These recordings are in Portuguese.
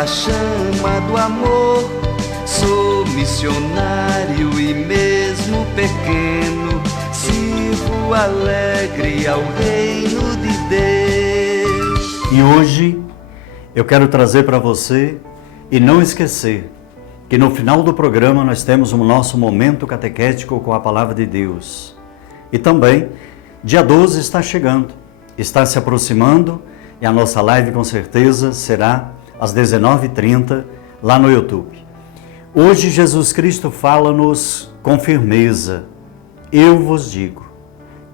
a chama do amor. Sou missionário e mesmo pequeno, sirvo alegre ao reino de Deus. E hoje eu quero trazer para você e não esquecer que no final do programa nós temos o nosso momento catequético com a Palavra de Deus. E também, dia 12 está chegando, está se aproximando e a nossa live com certeza será às 19h30 lá no YouTube. Hoje Jesus Cristo fala-nos com firmeza. Eu vos digo,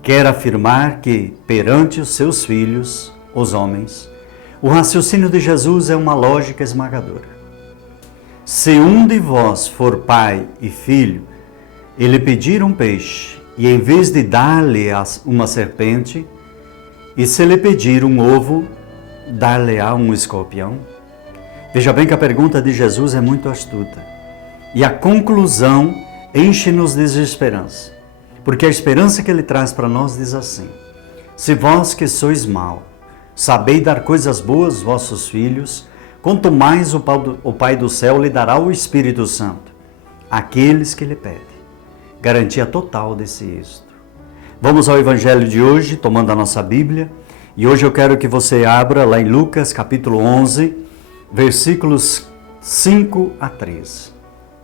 quer afirmar que perante os seus filhos, os homens, o raciocínio de Jesus é uma lógica esmagadora. Se um de vós for pai e filho, e lhe pedir um peixe, e em vez de dar-lhe uma serpente, e se lhe pedir um ovo, dar-lhe-á um escorpião? Veja bem que a pergunta de Jesus é muito astuta. E a conclusão enche-nos de esperança. Porque a esperança que ele traz para nós diz assim: se vós que sois mau, sabeis dar coisas boas aos vossos filhos, quanto mais o Pai do céu lhe dará o Espírito Santo, àqueles que lhe pedem. Garantia total desse êxito. Vamos ao Evangelho de hoje, tomando a nossa Bíblia. E hoje eu quero que você abra lá em Lucas capítulo 11, versículos 5 a 13,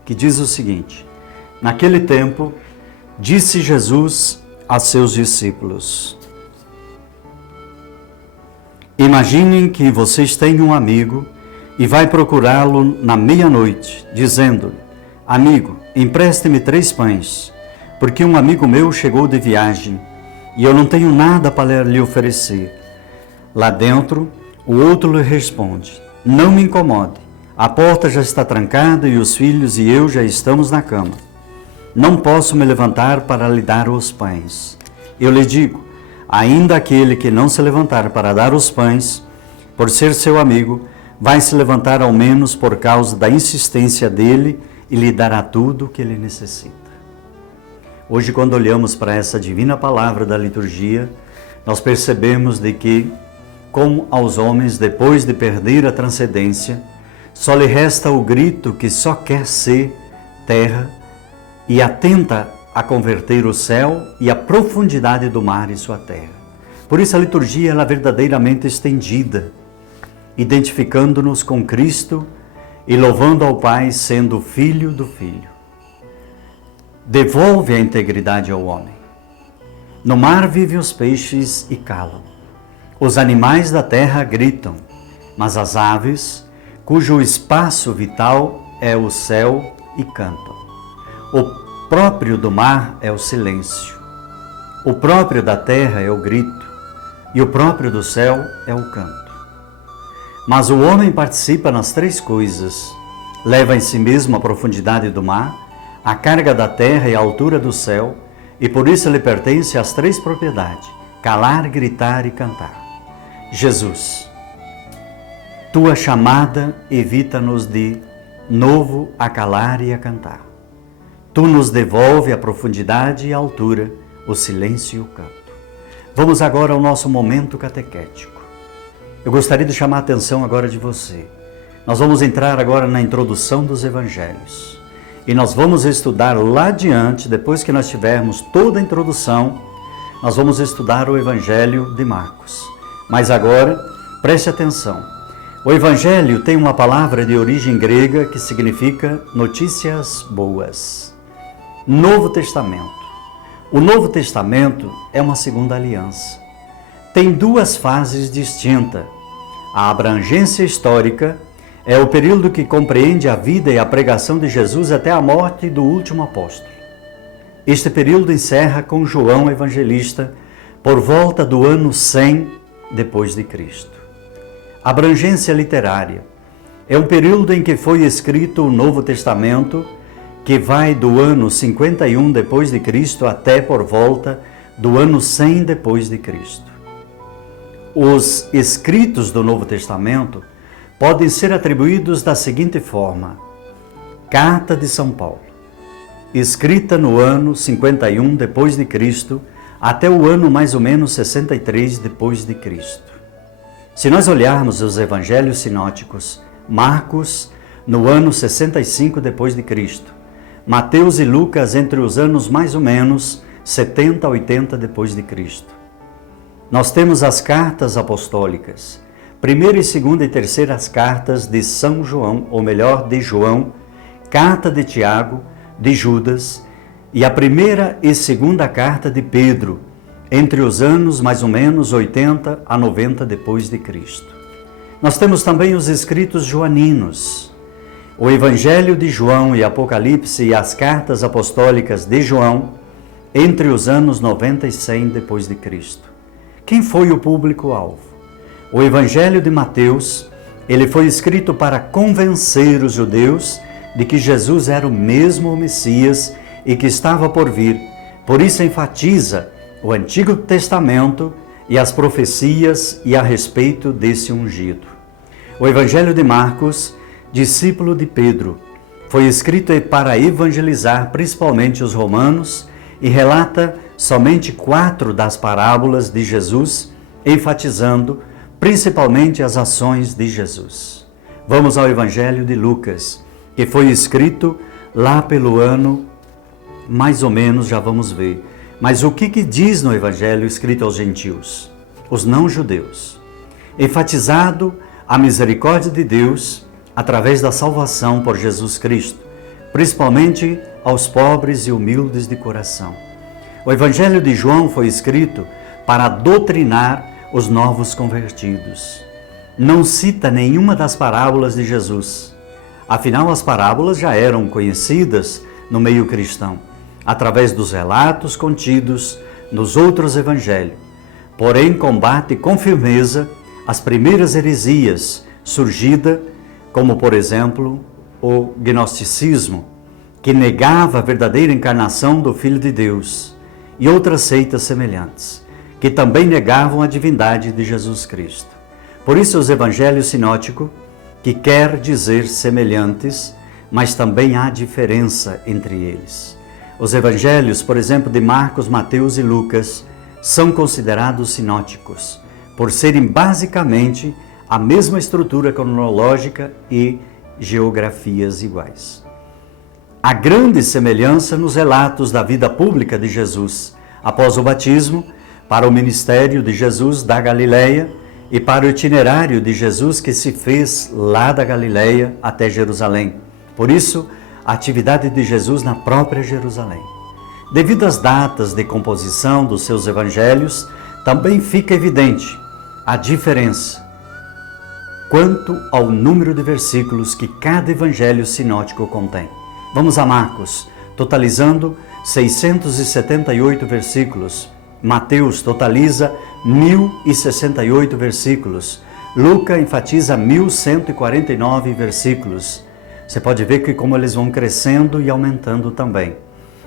que diz o seguinte: naquele tempo, disse Jesus a seus discípulos: imaginem que vocês têm um amigo e vai procurá-lo na meia-noite, dizendo-lhe: amigo, empreste-me 3 pães, porque um amigo meu chegou de viagem e eu não tenho nada para lhe oferecer. Lá dentro, o outro lhe responde: não me incomode, a porta já está trancada e os filhos e eu já estamos na cama. Não posso me levantar para lhe dar os pães. Eu lhe digo, ainda aquele que não se levantar para dar os pães, por ser seu amigo, vai se levantar ao menos por causa da insistência dele e lhe dará tudo o que ele necessita. Hoje, quando olhamos para essa divina palavra da liturgia, nós percebemos de que, como aos homens, depois de perder a transcendência, só lhe resta o grito que só quer ser terra e atenta a converter o céu e a profundidade do mar em sua terra. Por isso a liturgia ela é verdadeiramente estendida, identificando-nos com Cristo e louvando ao Pai sendo Filho do Filho. Devolve a integridade ao homem. No mar vivem os peixes e calam. Os animais da terra gritam, mas as aves, cujo espaço vital é o céu, e cantam. O próprio do mar é o silêncio. O próprio da terra é o grito. E o próprio do céu é o canto. Mas o homem participa nas 3 coisas. Leva em si mesmo a profundidade do mar, a carga da terra e a altura do céu, e por isso lhe pertence as 3 propriedades: calar, gritar e cantar. Jesus, tua chamada evita-nos de novo a calar e a cantar. Tu nos devolve a profundidade e a altura, o silêncio e o canto. Vamos agora ao nosso momento catequético. Eu gostaria de chamar a atenção agora de você. Nós vamos entrar agora na introdução dos evangelhos. E nós vamos estudar lá adiante, depois que nós tivermos toda a introdução, nós vamos estudar o evangelho de Marcos. Mas agora, preste atenção. O evangelho tem uma palavra de origem grega que significa notícias boas. Novo Testamento. O Novo Testamento é uma segunda aliança. Tem 2 fases distintas. A abrangência histórica é o período que compreende a vida e a pregação de Jesus até a morte do último apóstolo. Este período encerra com João Evangelista por volta do ano 100 depois de Cristo. A abrangência literária é um período em que foi escrito o Novo Testamento, que vai do ano 51 depois de Cristo até por volta do ano 100 depois de Cristo. Os escritos do Novo Testamento podem ser atribuídos da seguinte forma: Carta de São Paulo, escrita no ano 51 depois de Cristo até o ano mais ou menos 63 depois de Cristo. Se nós olharmos os evangelhos sinóticos, Marcos no ano 65 depois de Cristo, Mateus e Lucas entre os anos mais ou menos 70 a 80 depois de Cristo. Nós temos as cartas apostólicas, primeira e segunda e terceira as cartas de São João, ou melhor, de João, carta de Tiago, de Judas, e a primeira e segunda carta de Pedro, entre os anos mais ou menos 80 a 90 depois de Cristo. Nós temos também os escritos joaninos, o Evangelho de João e Apocalipse e as cartas apostólicas de João, entre os anos 90 e 100 depois de Cristo. Quem foi o público-alvo? O Evangelho de Mateus, ele foi escrito para convencer os judeus de que Jesus era o mesmo Messias e que estava por vir. Por isso enfatiza o Antigo Testamento e as profecias e a respeito desse ungido. O Evangelho de Marcos, discípulo de Pedro, foi escrito para evangelizar principalmente os romanos e relata somente 4 das parábolas de Jesus, enfatizando principalmente as ações de Jesus. Vamos ao Evangelho de Lucas, que foi escrito lá pelo ano, mais ou menos, já vamos ver. Mas o que diz no Evangelho escrito aos gentios, os não-judeus? Enfatizado a misericórdia de Deus através da salvação por Jesus Cristo, principalmente aos pobres e humildes de coração. O Evangelho de João foi escrito para doutrinar os novos convertidos. Não cita nenhuma das parábolas de Jesus. Afinal, as parábolas já eram conhecidas no meio cristão, através dos relatos contidos nos outros evangelhos. Porém, combate com firmeza as primeiras heresias surgidas, como, por exemplo, o gnosticismo, que negava a verdadeira encarnação do Filho de Deus, e outras seitas semelhantes, que também negavam a divindade de Jesus Cristo. Por isso, os evangelhos sinóticos, que quer dizer semelhantes, mas também há diferença entre eles. Os evangelhos, por exemplo, de Marcos, Mateus e Lucas, são considerados sinóticos, por serem basicamente a mesma estrutura cronológica e geografias iguais. Há grande semelhança nos relatos da vida pública de Jesus, após o batismo, para o ministério de Jesus da Galileia e para o itinerário de Jesus que se fez lá da Galileia até Jerusalém. Por isso, a atividade de Jesus na própria Jerusalém. Devido às datas de composição dos seus evangelhos, também fica evidente a diferença quanto ao número de versículos que cada evangelho sinótico contém. Vamos a Marcos, totalizando 678 versículos. Mateus totaliza 1068 versículos. Lucas enfatiza 1149 versículos. Você pode ver que como eles vão crescendo e aumentando também.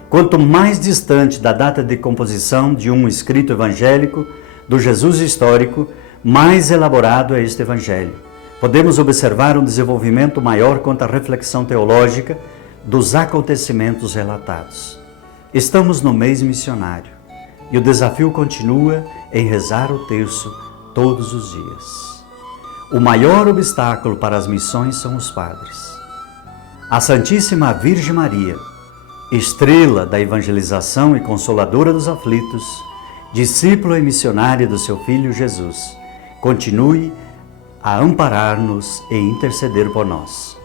Quanto mais distante da data de composição de um escrito evangélico, do Jesus histórico, mais elaborado é este evangelho. Podemos observar um desenvolvimento maior quanto à reflexão teológica dos acontecimentos relatados. Estamos no mês missionário e o desafio continua em rezar o terço todos os dias. O maior obstáculo para as missões são os padres. A Santíssima Virgem Maria, estrela da evangelização e consoladora dos aflitos, discípula e missionária do seu Filho Jesus, continue a amparar-nos e interceder por nós.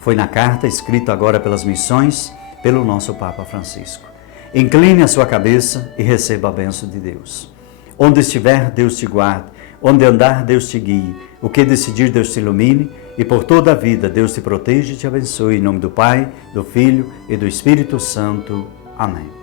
Foi na carta escrita agora pelas missões, pelo nosso Papa Francisco. Incline a sua cabeça e receba a bênção de Deus. Onde estiver, Deus te guarde. Onde andar, Deus te guie. O que decidir, Deus te ilumine. E por toda a vida, Deus te proteja e te abençoe. Em nome do Pai, do Filho e do Espírito Santo. Amém.